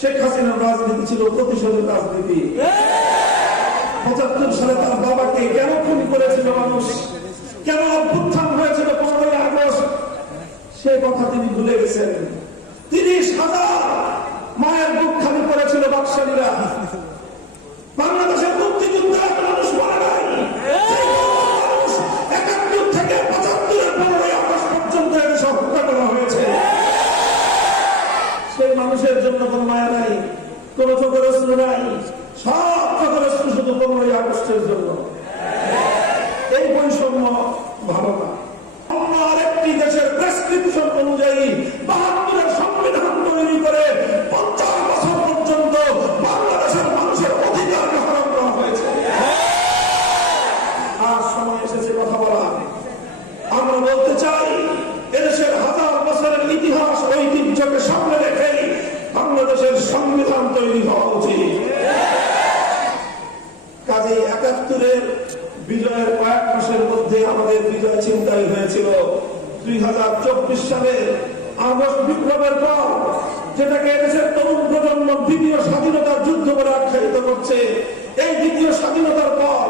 শেখ হাসিনার রাজনীতি ছিল প্রতিশোধের রাজনীতি। পঁচাত্তর সালে তার বাবাকে কেন খুন করেছিল মানুষ? কেন অভ্যুত্থান হয়েছিল পনেরোই আগস্ট? সে কথা তিনি ভুলে গেছেন। তিরিশ হাজার মায়ের বুক খালি করেছিল বাকশালীরা মানুষের জন্য কোন মায়া নাই, কোন চোখের অস্ত্র নাই, সব চোখের অস্ত্র শুধু আগস্টের জন্য। এই বৈষম্য কয়েক মাসের মধ্যে আমাদের বিজয় চিন্তাই হয়েছিল। দুই হাজার চব্বিশ সালের আগস্ট বিপ্লবের পর যেটাকে এদেশের তরুণ প্রজন্ম দ্বিতীয় স্বাধীনতার যুদ্ধ আখ্যায়িত করছে। এই দ্বিতীয় স্বাধীনতার পর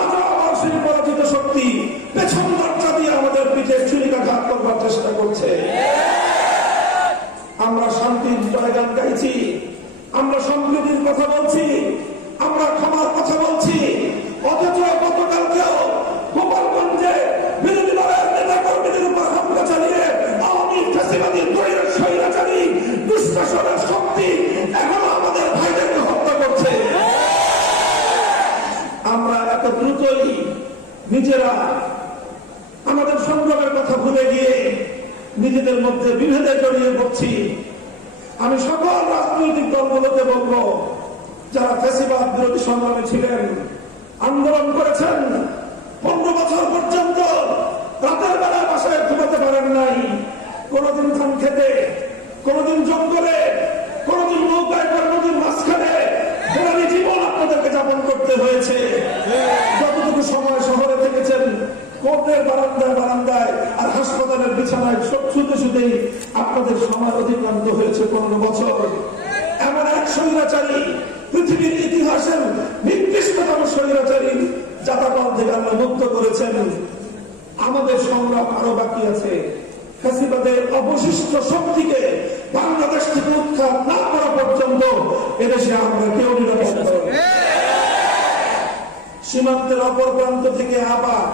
আবার সেই পরাজিত শক্তি পেছন দিয়ে আমাদের পিঠে করবার চেষ্টা করছে। আমরা শান্তির জয়গান গাইছি, আমরা সম্প্রীতির কথা বলছি নিজেরা আমাদের সংগ্রামের কথা ভুলে গিয়ে নিজেদের মধ্যে বিভেদে জড়িয়ে পড়ছি। আমি সকল রাজনৈতিক দলগুলোকে বলব, যারা ফেসিবাদ বিরোধী সংগ্রামে ছিলেন, আন্দোলন করেছেন, পনেরো বছর পর্যন্ত রাতের বেলা বাসায় ঘুমাতে পারেন নাই। কোনদিন ধান খেতে, কোনদিন জঙ্গলে, কোনদিন নৌকায় কোনদিন মাঝখানে জীবন আপনাদেরকে যাপন করতে হয়েছে। হাসপাতালের বিছানায় সব শুতে শুতেই আপনাদের সময় অতিক্রান্ত হয়েছে পনেরো বছর। এমন এক স্বৈরাচারী, পৃথিবীর ইতিহাসের নির্দিষ্টতম স্বৈরাচারী জাতাপাল থেকে আল্লাহ মুক্ত করেছেন। আমাদের সংগ্রাম আরও বাকি আছে। ফ্যাসিবাদের অবশিষ্ট শক্তিকে বাংলাদেশ থেকে উৎখাত না করা পর্যন্ত এদেশে আমরা কেউ নিরাপদ সীমান্তের অপর প্রান্ত থেকে আবার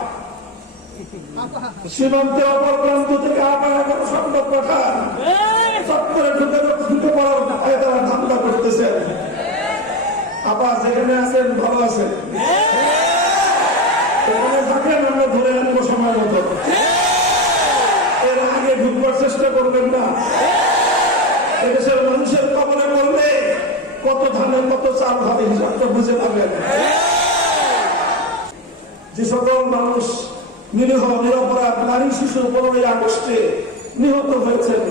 সীমান্তের অপর প্রান্ত থেকে আবার এখন সংবাদ পাঠান চত্বরে ঢুকে ঢুকে পড়ার ভয়ে তারা ধান্দা করতেছে। আবার যেখানে আছেন ভালো আছেন? ওখানে থাকেন আমরা ধরে আনব সময় মতো। এর আগে ঢুকবার চেষ্টা করবেন না। এদেশের মানুষের কবলে পড়লে কত ধানে কত চাল হবে হিসাবটা বুঝে পাবেন যে সকল মানুষ নিরীহ নিরপরাধ নারী শিশু পনেরোই আগস্টে নিহত হয়েছেন।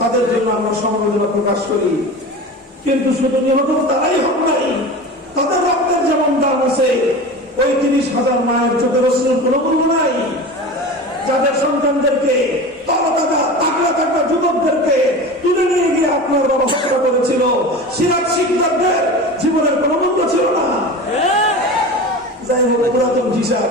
তাদের জন্য আমরা সমবেদনা প্রকাশ করি। কিন্তু শুধু নিহত তারাই হন নাই, তাদের রক্তের যেমন দাম আছে ওই তিরিশ হাজার মায়ের চোখের অশ্রুর কোনো মূল্য নাই। যাদের সন্তানদেরকে তরতাজা তাকড়া তাকড়া যুবকদেরকে তুলে নিয়ে গিয়ে আপনার বাবা হত্যা করেছিল, সিরাজ শিকদারদের জীবনের কোনো মূল্য ছিল না যাই হোক পুরাতন হিসাব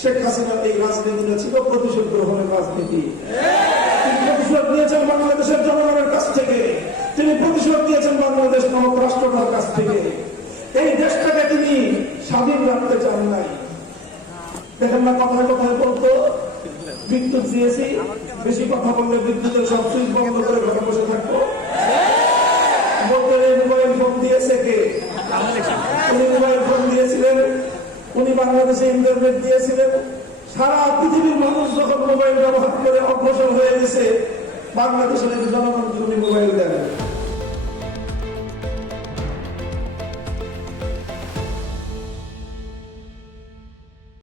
শেখ হাসিনার এই রাজনীতিটা ছিল প্রতিশোধ গ্রহণের রাজনীতি। প্রতিশোধ নিয়েছেন বাংলাদেশের জনগণের কাছ থেকে। তিনি প্রতিশোধ নিয়েছেন বাংলাদেশ নামক রাষ্ট্রটার কাছ থেকে। এই দেশটাকে তিনি স্বাধীন রাখতে চান নাই। দেখেন না কথায় কথায় বলতো বিদ্যুৎ দিয়েছি বেশি কথা বললে বিদ্যুতের সব সুইচ বন্ধ করে ঘরে বসে থাকব। বলতে এই মোবাইল ফোন দিয়েছে কে? মোবাইল বাংলাদেশে ইন্টারনেট দিয়েছিলেন। সারা পৃথিবীর মানুষ যখন মোবাইল ব্যবহার করে অগ্রসর হয়ে গেছে, বাংলাদেশের জনগণ মোবাইল দেন।